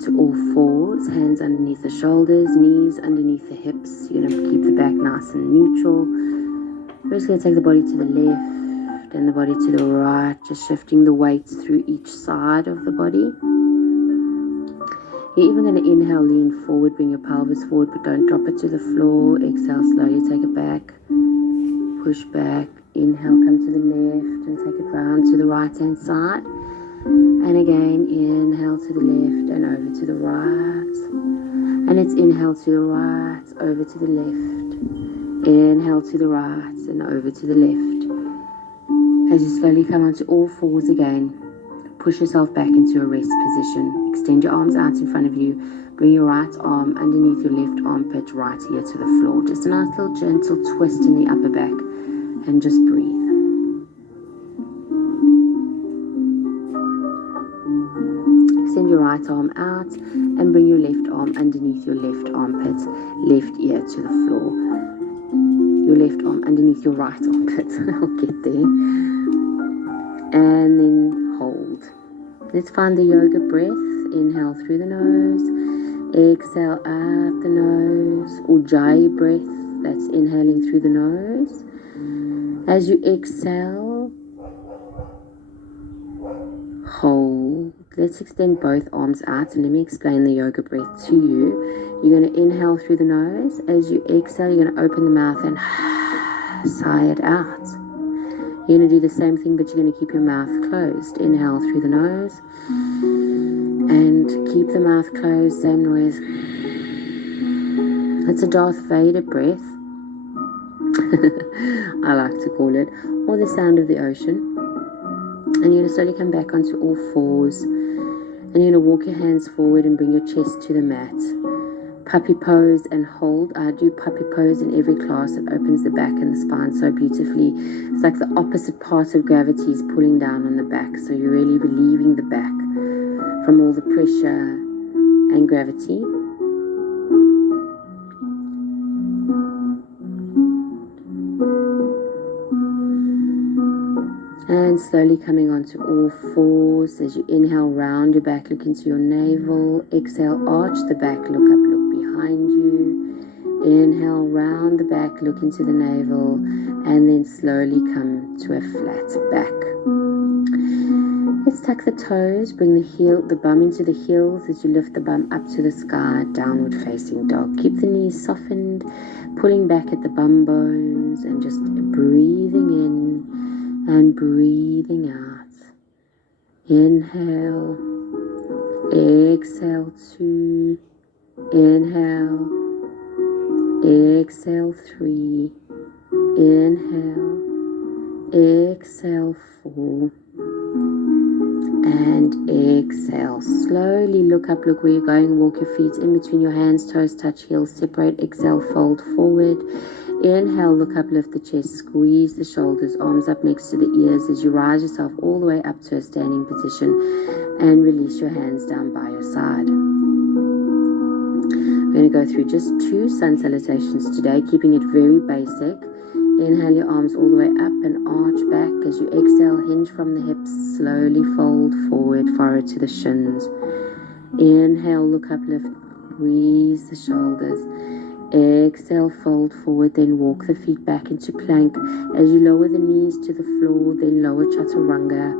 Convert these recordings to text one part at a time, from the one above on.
onto all fours, hands underneath the shoulders, knees underneath the hips. You're going to keep the back nice and neutral. We're just going to take the body to the left and the body to the right, just shifting the weights through each side of the body. You're even going to inhale, lean forward, bring your pelvis forward, but don't drop it to the floor. Exhale, slowly take it back, push back. Inhale, come to the left and take it round to the right hand side. And again, inhale to the left and over to the right. And let's inhale to the right, over to the left. Inhale to the right and over to the left. As you slowly come onto all fours again, push yourself back into a rest position. Extend your arms out in front of you. Bring your right arm underneath your left armpit, right ear to the floor. Just a nice little gentle twist in the upper back. And just breathe. Extend your right arm out and bring your left arm underneath your left armpit, left ear to the floor. Your left arm underneath your right armpit. I'll get there. And then hold. Let's find the yoga breath. Inhale through the nose. Exhale out the nose. Ujjayi breath. That's inhaling through the nose. As you exhale, hold. Let's extend both arms out and let me explain the yoga breath to you. You're going to inhale through the nose. As you exhale, you're going to open the mouth and sigh it out. You're going to do the same thing, but you're going to keep your mouth closed. Inhale through the nose and keep the mouth closed. Same noise. It's a Darth Vader breath. I like to call it, or the sound of the ocean. And you're going to slowly come back onto all fours, and you're going to walk your hands forward and bring your chest to the mat. Puppy pose and hold. I do puppy pose in every class. It opens the back and the spine so beautifully. It's like the opposite part of gravity is pulling down on the back, so you're really relieving the back from all the pressure and gravity. And slowly coming onto all fours. As you inhale, round your back, look into your navel. Exhale, arch the back, look up, look behind you. Inhale, round the back, look into the navel, and then slowly come to a flat back. Let's tuck the toes, bring the bum into the heels as you lift the bum up to the sky, downward facing dog. Keep the knees softened, pulling back at the bum bones, and just breathing in and breathing out. Inhale, exhale 2, inhale, exhale 3, inhale, exhale 4, and exhale. Slowly look up, look where you're going, walk your feet in between your hands, toes touch, heels separate, exhale, fold forward. Inhale, look up, lift the chest, squeeze the shoulders, arms up next to the ears as you rise yourself all the way up to a standing position and release your hands down by your side. We're going to go through just 2 sun salutations today, keeping it very basic. Inhale your arms all the way up and arch back. As you exhale, hinge from the hips, slowly fold forward, forehead to the shins. Inhale, look up, lift, squeeze the shoulders. Exhale, fold forward, then walk the feet back into plank. As you lower the knees to the floor, then lower chaturanga.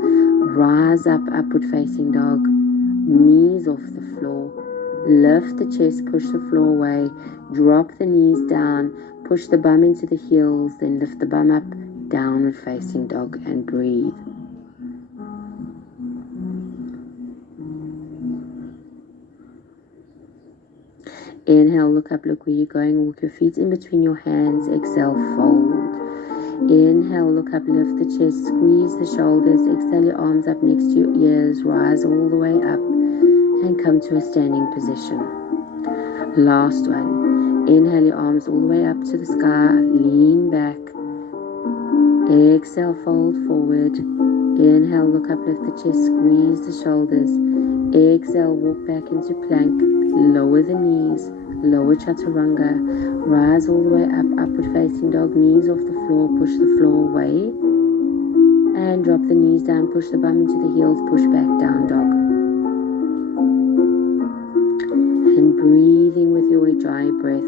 Rise up, upward facing dog. Knees off the floor. Lift the chest, push the floor away. Drop the knees down. Push the bum into the heels, then lift the bum up. Downward facing dog and breathe. Inhale, look up, look where you're going. Walk your feet in between your hands. Exhale, fold. Inhale, look up, lift the chest, squeeze the shoulders. Exhale, your arms up next to your ears. Rise all the way up and come to a standing position. Last one. Inhale, your arms all the way up to the sky. Lean back. Exhale, fold forward. Inhale, look up, lift the chest, squeeze the shoulders. Exhale, walk back into plank. Lower the knees, lower chaturanga. Rise all the way up, upward facing dog. Knees off the floor, push the floor away. And drop the knees down, push the bum into the heels, push back, down dog. breathing with your dry breath.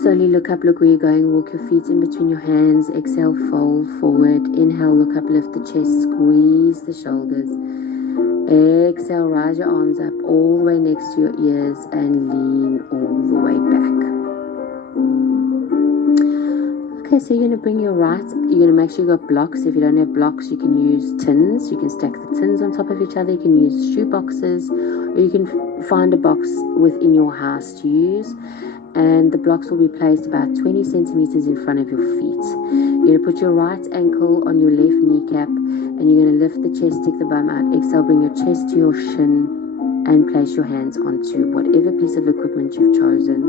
Slowly look up, look where you're going, walk your feet in between your hands, exhale, fold forward, inhale, look up, lift the chest, squeeze the shoulders, exhale, rise your arms up all the way next to your ears and lean all the way back. Okay, so you're going to bring your you're going to make sure you've got blocks. If you don't have blocks, you can use tins. You can stack the tins on top of each other. You can use shoe boxes, or you can find a box within your house to use. And the blocks will be placed about 20 centimeters in front of your feet. You're going to put your right ankle on your left kneecap, and you're going to lift the chest, stick the bum out. Exhale, bring your chest to your shin, and place your hands onto whatever piece of equipment you've chosen.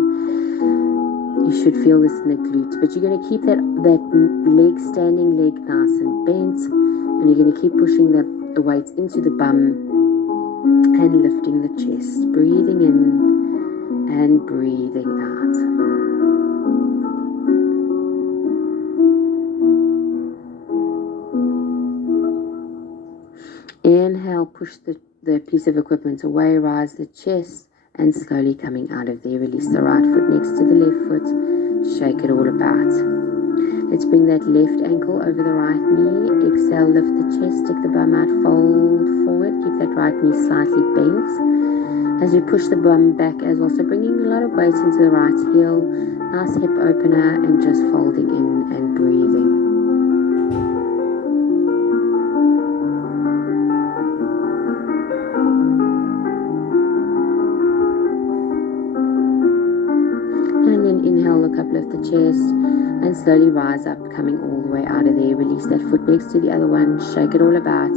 You should feel this in the glutes, but you're going to keep that standing leg nice and bent, and you're going to keep pushing the weights into the bum and lifting the chest, breathing in and breathing out. Inhale, push the piece of equipment away, rise the chest, and slowly coming out of there, release the right foot next to the left foot, shake it all about. Let's bring that left ankle over the right knee, exhale, lift the chest, stick the bum out, fold forward, keep that right knee slightly bent. As you push the bum back as well, so bringing a lot of weight into the right heel, nice hip opener, and just folding in and breathing. And then inhale, look up, lift the chest, and slowly rise up, coming all the way out of there. Release that foot next to the other one, shake it all about.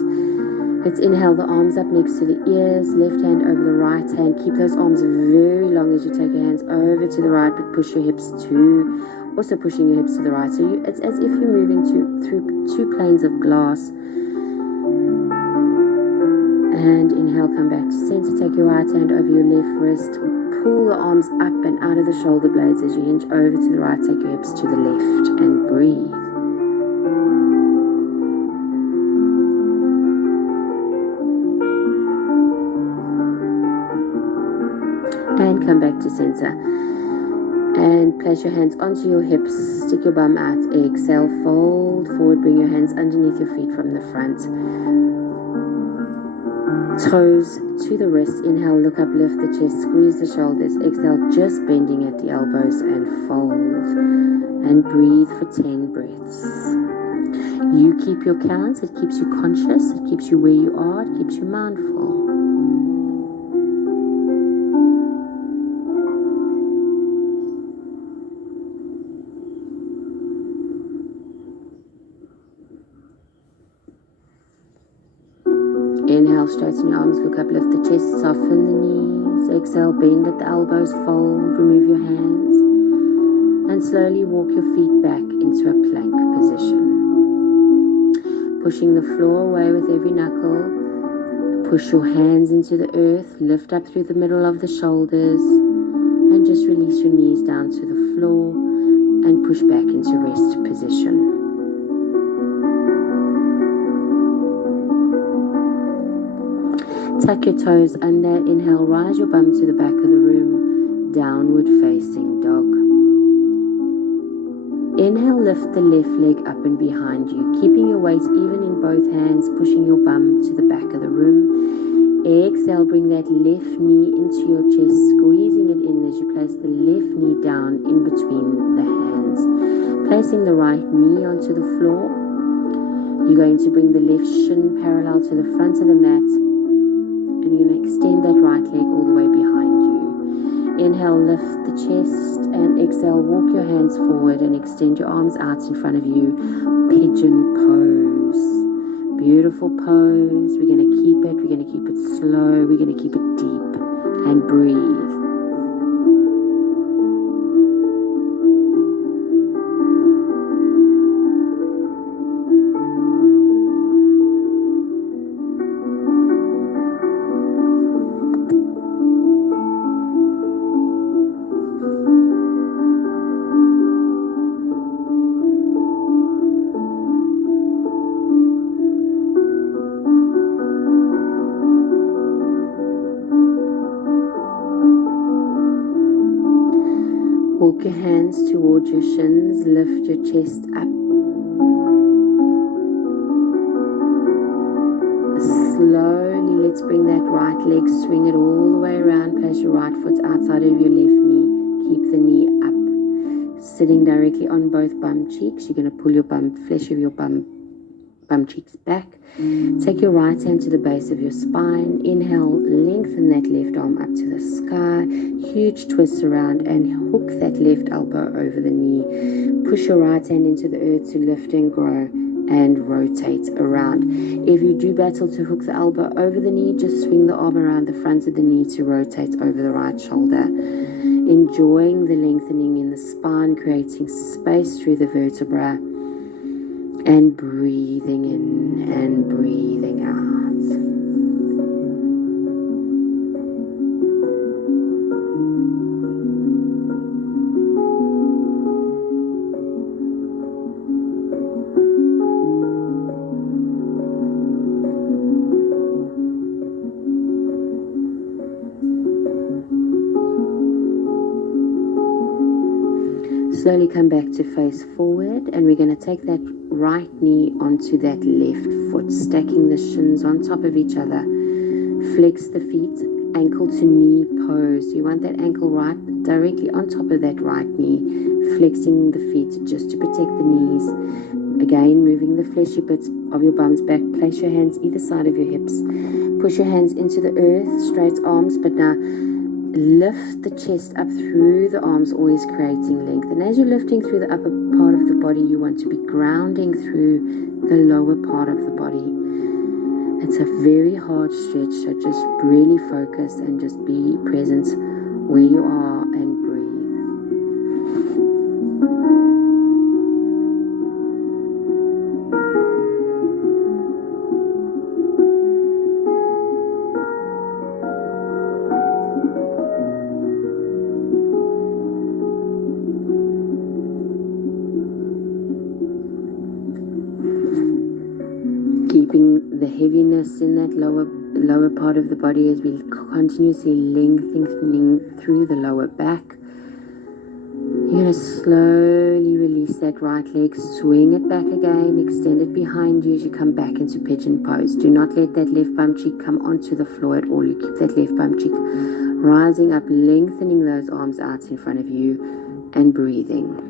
Let's inhale, the arms up next to the ears, left hand over the right hand. Keep those arms very long as you take your hands over to the right, but push your hips also pushing your hips to the right. So it's as if you're moving through two planes of glass. And inhale, come back to center. Take your right hand over your left wrist. Pull the arms up and out of the shoulder blades as you hinge over to the right. Take your hips to the left and breathe. And come back to center. And place your hands onto your hips. Stick your bum out. Exhale, fold forward. Bring your hands underneath your feet from the front. Toes to the wrist. Inhale, look up, lift the chest, squeeze the shoulders. Exhale, just bending at the elbows and fold. And breathe for 10 breaths. You keep your counts. It keeps you conscious. It keeps you where you are. It keeps you mindful. Inhale, straighten your arms, look up, lift the chest, soften the knees. Exhale, bend at the elbows, fold, remove your hands. And slowly walk your feet back into a plank position. Pushing the floor away with every knuckle. Push your hands into the earth, lift up through the middle of the shoulders. And just release your knees down to the floor and push back into rest position. Tuck your toes under, inhale, rise your bum to the back of the room, downward facing dog. Inhale, lift the left leg up and behind you, keeping your weight even in both hands, pushing your bum to the back of the room. Exhale, bring that left knee into your chest, squeezing it in as you place the left knee down in between the hands. Placing the right knee onto the floor, you're going to bring the left shin parallel to the front of the mat. And you're going to extend that right leg all the way behind you. Inhale, lift the chest, and exhale, walk your hands forward and extend your arms out in front of you. Pigeon pose. Beautiful pose. We're going to keep it. We're going to keep it slow. We're going to keep it deep. And breathe. Walk your hands towards your shins, lift your chest up. Slowly, let's bring that right leg, swing it all the way around, place your right foot outside of your left knee, keep the knee up. Sitting directly on both bum cheeks, you're going to pull your flesh of your bum cheeks back. Take your right hand to the base of your spine. Inhale, lengthen that left arm up to the sky. Huge twist around and hook that left elbow over the knee. Push your right hand into the earth to lift and grow and rotate around. If you do battle to hook the elbow over the knee, just swing the arm around the front of the knee to rotate over the right shoulder. Enjoying the lengthening in the spine, creating space through the vertebra, and breathing in and breathing out. Slowly come back to face forward, and we're going to take that right knee onto that left foot, stacking the shins on top of each other. Flex the feet, ankle to knee pose. You want that ankle right directly on top of that right knee, flexing the feet just to protect the knees. Again, moving the fleshy bits of your bums back. Place your hands either side of your hips. Push your hands into the earth, straight arms, but now lift the chest up through the arms, always creating length. And as you're lifting through the upper part of the body, you want to be grounding through the lower part of the body. It's a very hard stretch, so just really focus and just be present where you are and breathe. Keeping the heaviness in that lower part of the body as we continuously lengthening through the lower back. You're going to slowly release that right leg, swing it back again, extend it behind you as you come back into pigeon pose. Do not let that left bum cheek come onto the floor at all. You keep that left bum cheek rising up, lengthening those arms out in front of you and breathing.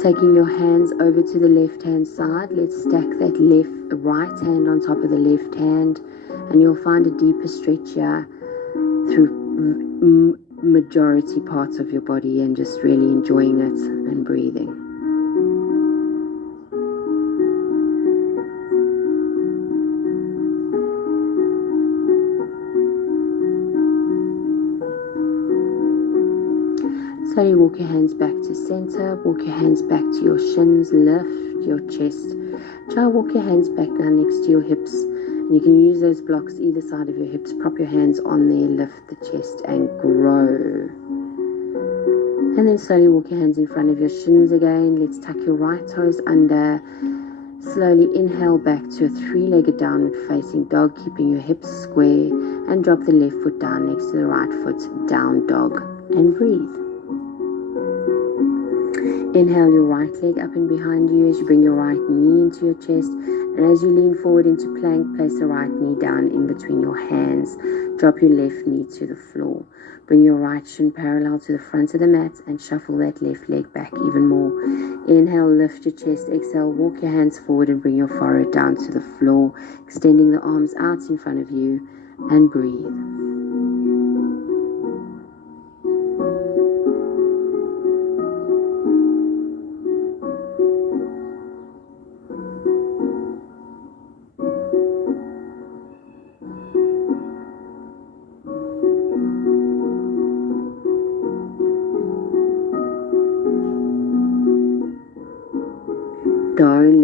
Taking your hands over to the left hand side, let's stack that right hand on top of the left hand, and you'll find a deeper stretch here through majority parts of your body, and just really enjoying it and breathing. Slowly walk your hands back to center, walk your hands back to your shins, lift your chest. Try walk your hands back down next to your hips, and you can use those blocks either side of your hips. Prop your hands on there, lift the chest and grow. And then slowly walk your hands in front of your shins again. Let's tuck your right toes under. Slowly inhale back to a three-legged downward facing dog, keeping your hips square, and drop the left foot down next to the right foot, down dog, and breathe. Inhale your right leg up and behind you as you bring your right knee into your chest, and as you lean forward into plank, place the right knee down in between your hands. Drop your left knee to the floor. Bring your right shin parallel to the front of the mat and shuffle that left leg back even more. Inhale, lift your chest. Exhale, walk your hands forward and bring your forehead down to the floor, extending the arms out in front of you, and breathe.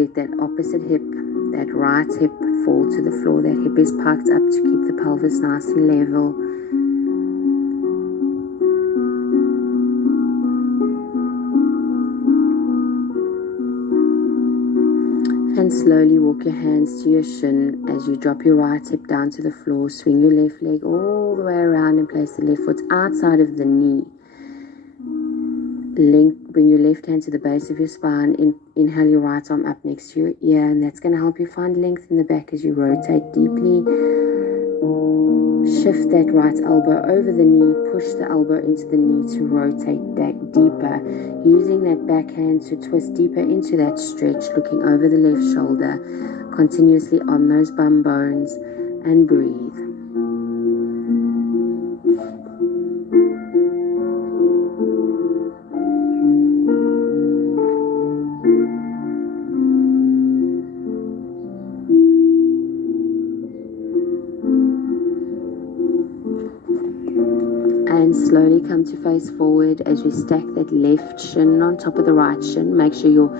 let that opposite hip, that right hip, fall to the floor. That hip is parked up to keep the pelvis nice and level. And slowly walk your hands to your shin as you drop your right hip down to the floor. Swing your left leg all the way around and place the left foot outside of the knee. Bring your left hand to the base of your spine. Inhale your right arm up next to your ear, and that's going to help you find length in the back as you rotate deeply. Shift that right elbow over the knee, push the elbow into the knee to rotate back deeper, using that back hand to twist deeper into that stretch, looking over the left shoulder, continuously on those bum bones, and breathe. And slowly come to face forward as you stack that left shin on top of the right shin. Make sure your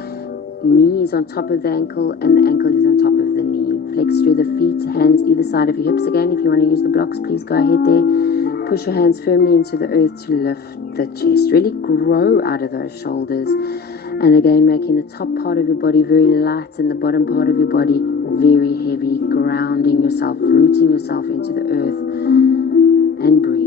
knee is on top of the ankle and the ankle is on top of the knee. Flex through the feet, hands either side of your hips again. If you want to use the blocks, please go ahead there. Push your hands firmly into the earth to lift the chest. Really grow out of those shoulders. And again, making the top part of your body very light and the bottom part of your body very heavy. Grounding yourself, rooting yourself into the earth. And breathe.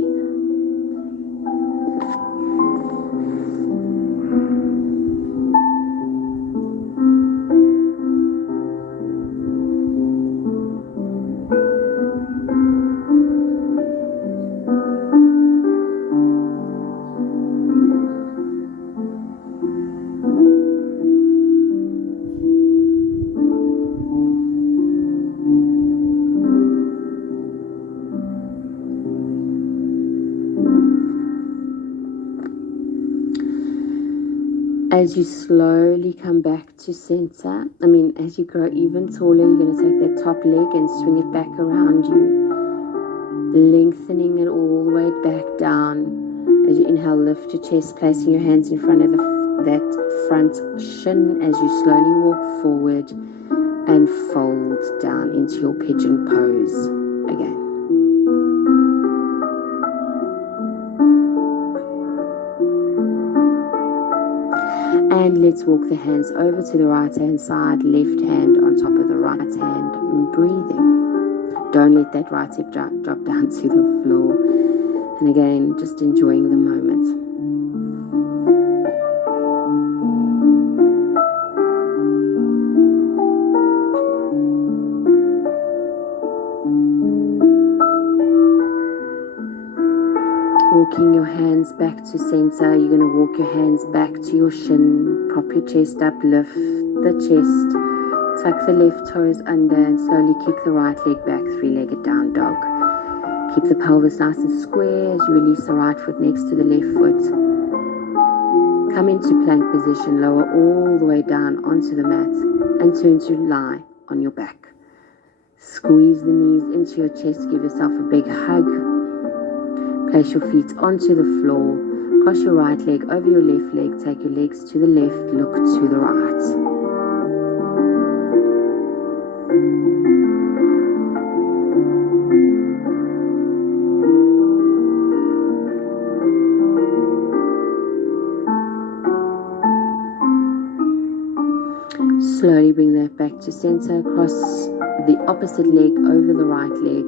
As you slowly come back to center, as you grow even taller, you're going to take that top leg and swing it back around you, lengthening it all the way back down. As you inhale, lift your chest, placing your hands in front of that front shin as you slowly walk forward and fold down into your pigeon pose again. And let's walk the hands over to the right hand side, left hand on top of the right hand, and breathing. Don't let that right hip drop down to the floor. And again, just enjoying the moment. Walking your hands back to center, you're going to walk your hands back to your shin, prop your chest up, lift the chest, tuck the left toes under and slowly kick the right leg back, three-legged down dog. Keep the pelvis nice and square as you release the right foot next to the left foot. Come into plank position, lower all the way down onto the mat and turn to lie on your back. Squeeze the knees into your chest, give yourself a big hug. Place your feet onto the floor, cross your right leg over your left leg, take your legs to the left, look to the right. Slowly bring that back to center, cross the opposite leg over the right leg,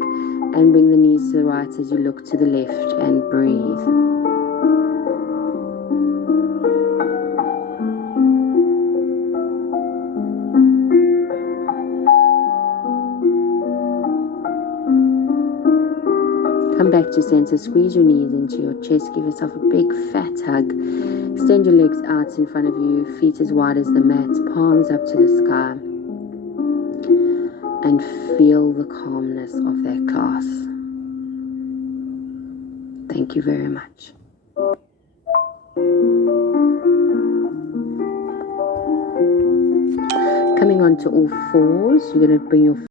and bring the knees to the right as you look to the left and breathe. Come back to center, squeeze your knees into your chest, give yourself a big fat hug. Extend your legs out in front of you, feet as wide as the mat, palms up to the sky. And feel the calmness of that class. Thank you very much. Coming on to all fours, you're going to bring your